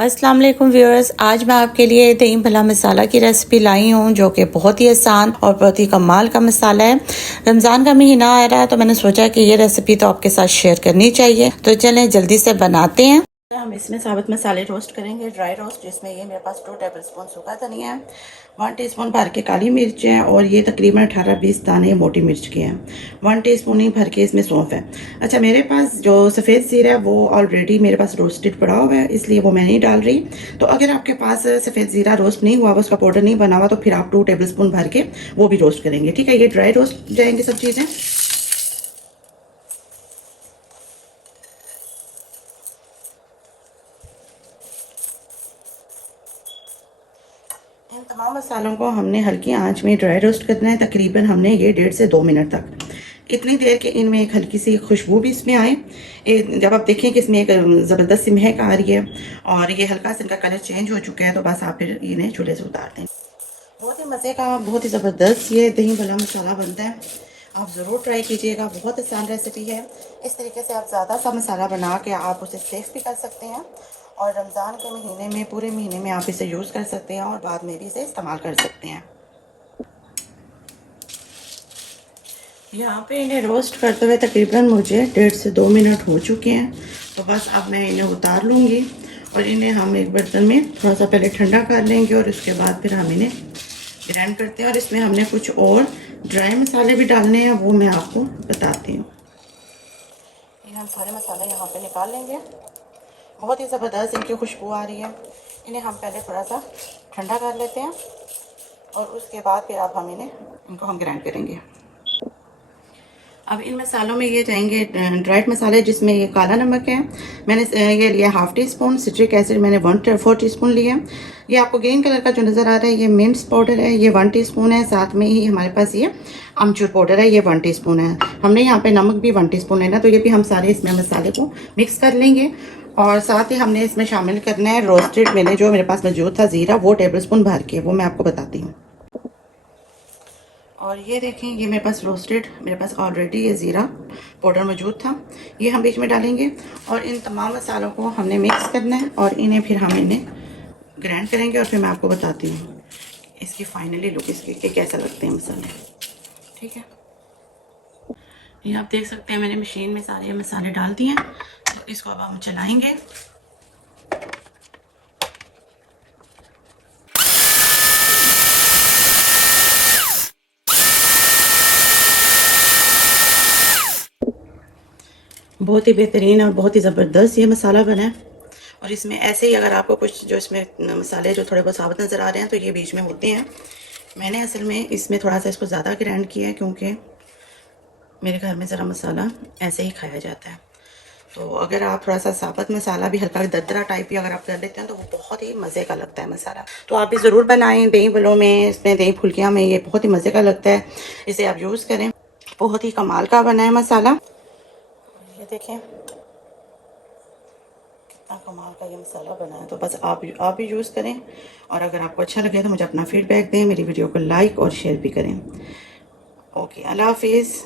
अस्सलाम वालेकुम व्यूअर्स, आज मैं आपके लिए दही भल्ला मसाला की रेसिपी लाई हूँ जो कि बहुत ही आसान और बहुत ही कमाल का मसाला है। रमज़ान का महीना आ रहा है तो मैंने सोचा कि ये रेसिपी तो आपके साथ शेयर करनी चाहिए। तो चलें जल्दी से बनाते हैं। हम इसमें साबुत मसाले रोस्ट करेंगे, ड्राई रोस्ट, जिसमें ये मेरे पास 2 टेबलस्पून सूखा धनिया है, 1 टीस्पून भर के काली मिर्च है और ये तकरीबन 18-20 दाने मोटी मिर्च के हैं, 1 टीस्पून ही भर के इसमें सौंफ है। अच्छा, मेरे पास जो सफ़ेद ज़ीरा है वो ऑलरेडी मेरे पास रोस्टेड पड़ा हुआ है, इसलिए वो मैं नहीं डाल रही। तो अगर आपके पास सफ़ेद ज़ीरा रोस्ट नहीं हुआ, उसका पाउडर नहीं बना हुआ, तो फिर आप 2 टेबलस्पून भर के वो भी रोस्ट करेंगे। ठीक है, ये ड्राई रोस्ट जाएंगे सब चीज़ें। इन तमाम मसालों को हमने हल्की आंच में ड्राई रोस्ट करना है। तकरीबन हमने ये 1.5 से 2 मिनट तक, इतनी देर के इनमें एक हल्की सी खुशबू भी इसमें आए। जब आप देखें कि इसमें एक ज़बरदस्त सी महक आ रही है और ये हल्का सा इनका कलर चेंज हो चुका है, तो बस आप फिर इन्हें चूल्हे से उतार दें। बहुत ही मज़े का, बहुत ही ज़बरदस्त ये दही भल्ला मसाला बनता है। आप ज़रूर ट्राई कीजिएगा, बहुत आसान रेसिपी है। इस तरीके से आप ज़्यादा सा मसाला बना के आप उसे सेव भी कर सकते हैं और रमज़ान के महीने में, पूरे महीने में आप इसे यूज़ कर सकते हैं और बाद में भी इसे इस्तेमाल कर सकते हैं। यहाँ पे इन्हें रोस्ट करते हुए तकरीबन मुझे 1.5 से 2 मिनट हो चुके हैं। तो बस अब मैं इन्हें उतार लूँगी और इन्हें हम एक बर्तन में थोड़ा सा पहले ठंडा कर लेंगे और उसके बाद फिर हम इन्हें ग्राइंड करते हैं। और इसमें हमने कुछ और ड्राई मसाले भी डालने हैं, वो मैं आपको बताती हूँ। ये हम सारे मसाले यहाँ पे निकाल लेंगे। बहुत ही ज़बरदस्त इनकी खुशबू आ रही है। इन्हें हम पहले थोड़ा सा ठंडा कर लेते हैं और उसके बाद फिर अब हम इनको हम ग्राइंड करेंगे। अब इन मसालों में ये जाएंगे ड्राइड मसाले, जिसमें ये काला नमक है, मैंने ये लिया 1/2 टीस्पून, सिट्रिक एसिड मैंने 1/4 टीस्पून लिया। ये आपको ग्रीन कलर का जो नज़र आ रहा है ये मिंट्स पाउडर है, ये 1 टीस्पून है। साथ में ही हमारे पास ये अमचूर पाउडर है, ये 1 टीस्पून है। हमने यहाँ पे नमक भी 1 टीस्पून लेना, तो ये भी हम सारे इसमें मसाले को मिक्स कर लेंगे। और साथ ही हमने इसमें शामिल करना है रोस्टेड, मैंने जो मेरे पास मौजूद था ज़ीरा, वो टेबलस्पून भर के, वो मैं आपको बताती हूँ। और ये देखें, ये मेरे पास रोस्टेड, मेरे पास ऑलरेडी ये ज़ीरा पाउडर मौजूद था, ये हम बीच में डालेंगे। और इन तमाम मसालों को हमने मिक्स करना है और इन्हें फिर हम इन्हें ग्राइंड करेंगे और फिर मैं आपको बताती हूँ इसकी फाइनली लुक इसकी कि कैसा लगते हैं मसाले। ठीक है, ये आप देख सकते हैं मैंने मशीन में सारे मसाले डाल दिए हैं। तो इसको अब हम चलाएँगे। बहुत ही बेहतरीन और बहुत ही ज़बरदस्त ये मसाला बना है। और इसमें ऐसे ही अगर आपको कुछ जो इसमें मसाले जो थोड़े बहुत साबुत नज़र आ रहे हैं तो ये बीच में होते हैं। मैंने असल में इसमें थोड़ा सा इसको ज़्यादा ग्राइंड किया है क्योंकि मेरे घर में ज़रा मसाला ऐसे ही खाया जाता है। तो अगर आप थोड़ा सा साबुत मसाला भी हल्का दरदरा टाइप भी अगर आप कर लेते हैं तो वो बहुत ही मज़े का लगता है मसाला। तो आप भी ज़रूर बनाएं दही भल्लों में, इसमें दही फुल्कियाँ में, ये बहुत ही मज़े का लगता है। इसे आप यूज़ करें, बहुत ही कमाल का बना है मसाला। ये देखें कितना कमाल का ये मसाला बना है। तो बस आप भी यूज़ करें और अगर आपको अच्छा लगे तो मुझे अपना फीडबैक दें, मेरी वीडियो को लाइक और शेयर भी करें। ओके, अल्लाह हाफिज़।